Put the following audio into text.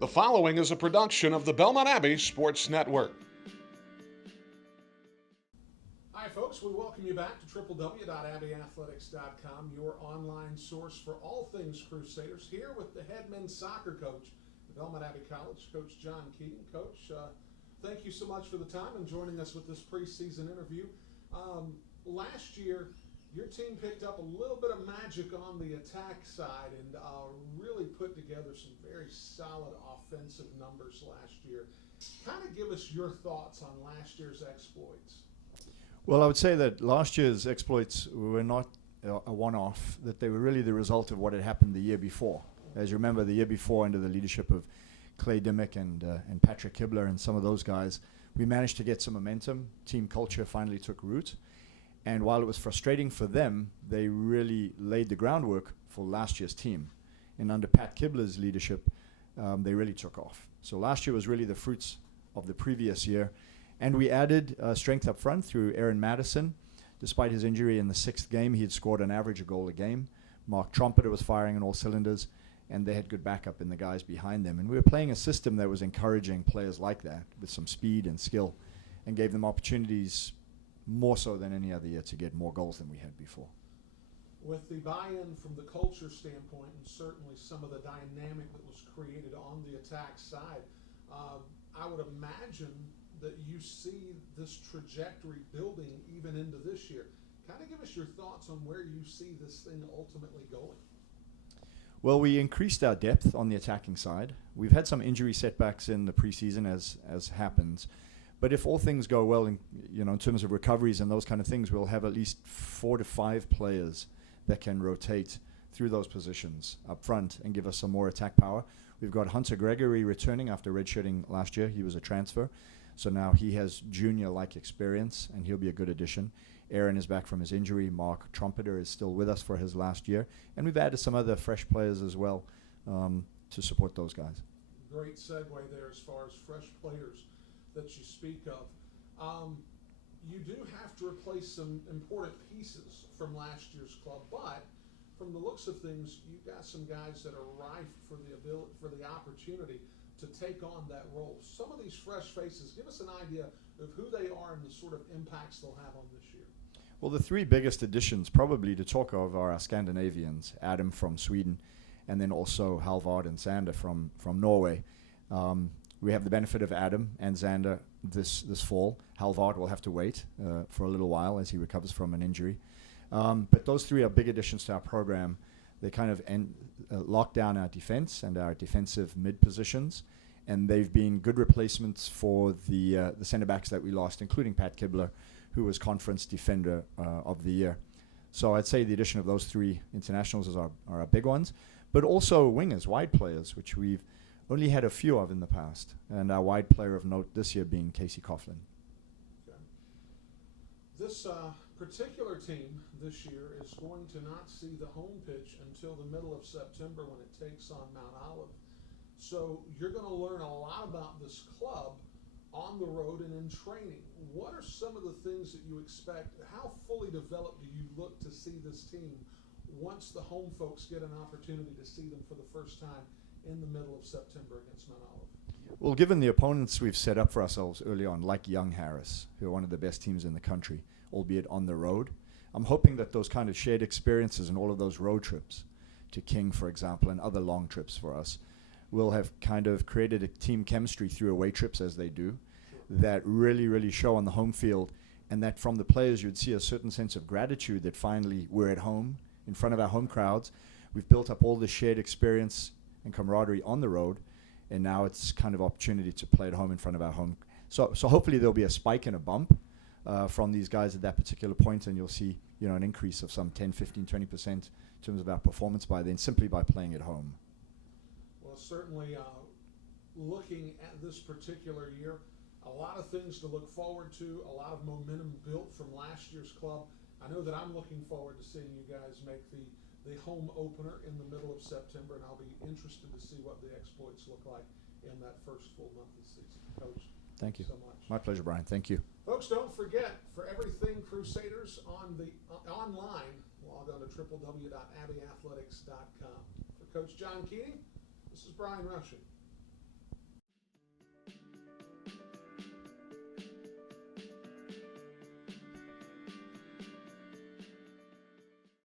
The following is a production of the Belmont Abbey Sports Network. Hi folks, we welcome you back to www.abbeyathletics.com, your online source for all things Crusaders, here with the head men's soccer coach at Belmont Abbey College, Coach John Keating. Coach, thank you so much for the time and joining us with this preseason interview. Last year, your team picked up a little bit of magic on the attack side and really put together some very solid offensive numbers last year. Kind of give us your thoughts on last year's exploits. Well, I would say that last year's exploits were not a one-off, that they were really the result of what had happened the year before. As you remember, the year before, under the leadership of Clay Dimmick and Patrick Kibler and some of those guys, we managed to get some momentum. Team culture finally took root. And while it was frustrating for them, they really laid the groundwork for last year's team. And under Pat Kibler's leadership, they really took off. So last year was really the fruits of the previous year. And we added strength up front through Aaron Madison. Despite his injury in the sixth game, he had scored an average a goal a game. Mark Trumpeter was firing on all cylinders, and they had good backup in the guys behind them. And we were playing a system that was encouraging players like that with some speed and skill and gave them opportunities more so than any other year to get more goals than we had before. With the buy-in from the culture standpoint and certainly some of the dynamic that was created on the attack side, I would imagine that you see this trajectory building even into this year. Kind of give us your thoughts on where you see this thing ultimately going. Well, we increased our depth on the attacking side. We've had some injury setbacks in the preseason, as happens. But if all things go well, in terms of recoveries and those kind of things, we'll have at least 4 to 5 players that can rotate through those positions up front and give us some more attack power. We've got Hunter Gregory returning after redshirting last year. He was a transfer. So now he has junior-like experience, and he'll be a good addition. Aaron is back from his injury. Mark Trumpeter is still with us for his last year. And we've added some other fresh players as well to support those guys. Great segue there as far as fresh players that you speak of. You do have to replace some important pieces from last year's club, but from the looks of things, you've got some guys that are rife for the opportunity to take on that role. Some of these fresh faces, give us an idea of who they are and the sort of impacts they'll have on this year. Well, the 3 biggest additions probably to talk of are our Scandinavians, Adam from Sweden, and then also Halvard and Sander from Norway. We have the benefit of Adam and Xander this fall. Halvard will have to wait for a little while as he recovers from an injury. But those 3 are big additions to our program. They kind of lock down our defense and our defensive mid positions, and they've been good replacements for the center backs that we lost, including Pat Kibler, who was conference defender of the year. So I'd say the addition of those 3 internationals are our big ones, but also wingers, wide players, which we've only had a few of in the past, and our wide player of note this year being Casey Coughlin. Okay. This particular team this year is going to not see the home pitch until the middle of September when it takes on Mount Olive. So you're going to learn a lot about this club on the road and in training. What are some of the things that you expect? How fully developed do you look to see this team once the home folks get an opportunity to see them for the first time in the middle of September against Mount Olive? Well, given the opponents we've set up for ourselves early on, like Young Harris, who are one of the best teams in the country, albeit on the road, I'm hoping that those kind of shared experiences and all of those road trips to King, for example, and other long trips for us will have kind of created a team chemistry through away trips, as they do, that really, really show on the home field, and that from the players you'd see a certain sense of gratitude that finally we're at home in front of our home crowds. We've built up all this shared experience and camaraderie on the road, and now it's kind of opportunity to play at home in front of our home. So hopefully there'll be a spike and a bump from these guys at that particular point, and you'll see an increase of some 10, 15, 20% in terms of our performance by then, simply by playing at home. Well, certainly looking at this particular year, a lot of things to look forward to, a lot of momentum built from last year's club. I know that I'm looking forward to seeing you guys make the home opener in the middle of September, and I'll be interested to see what the exploits look like in that first full month of the season. Coach, thank you so much. My pleasure, Brian. Thank you. Folks, don't forget, for everything Crusaders on the online, log on to www.abbeyathletics.com. For Coach John Keating, this is Brian Rushing.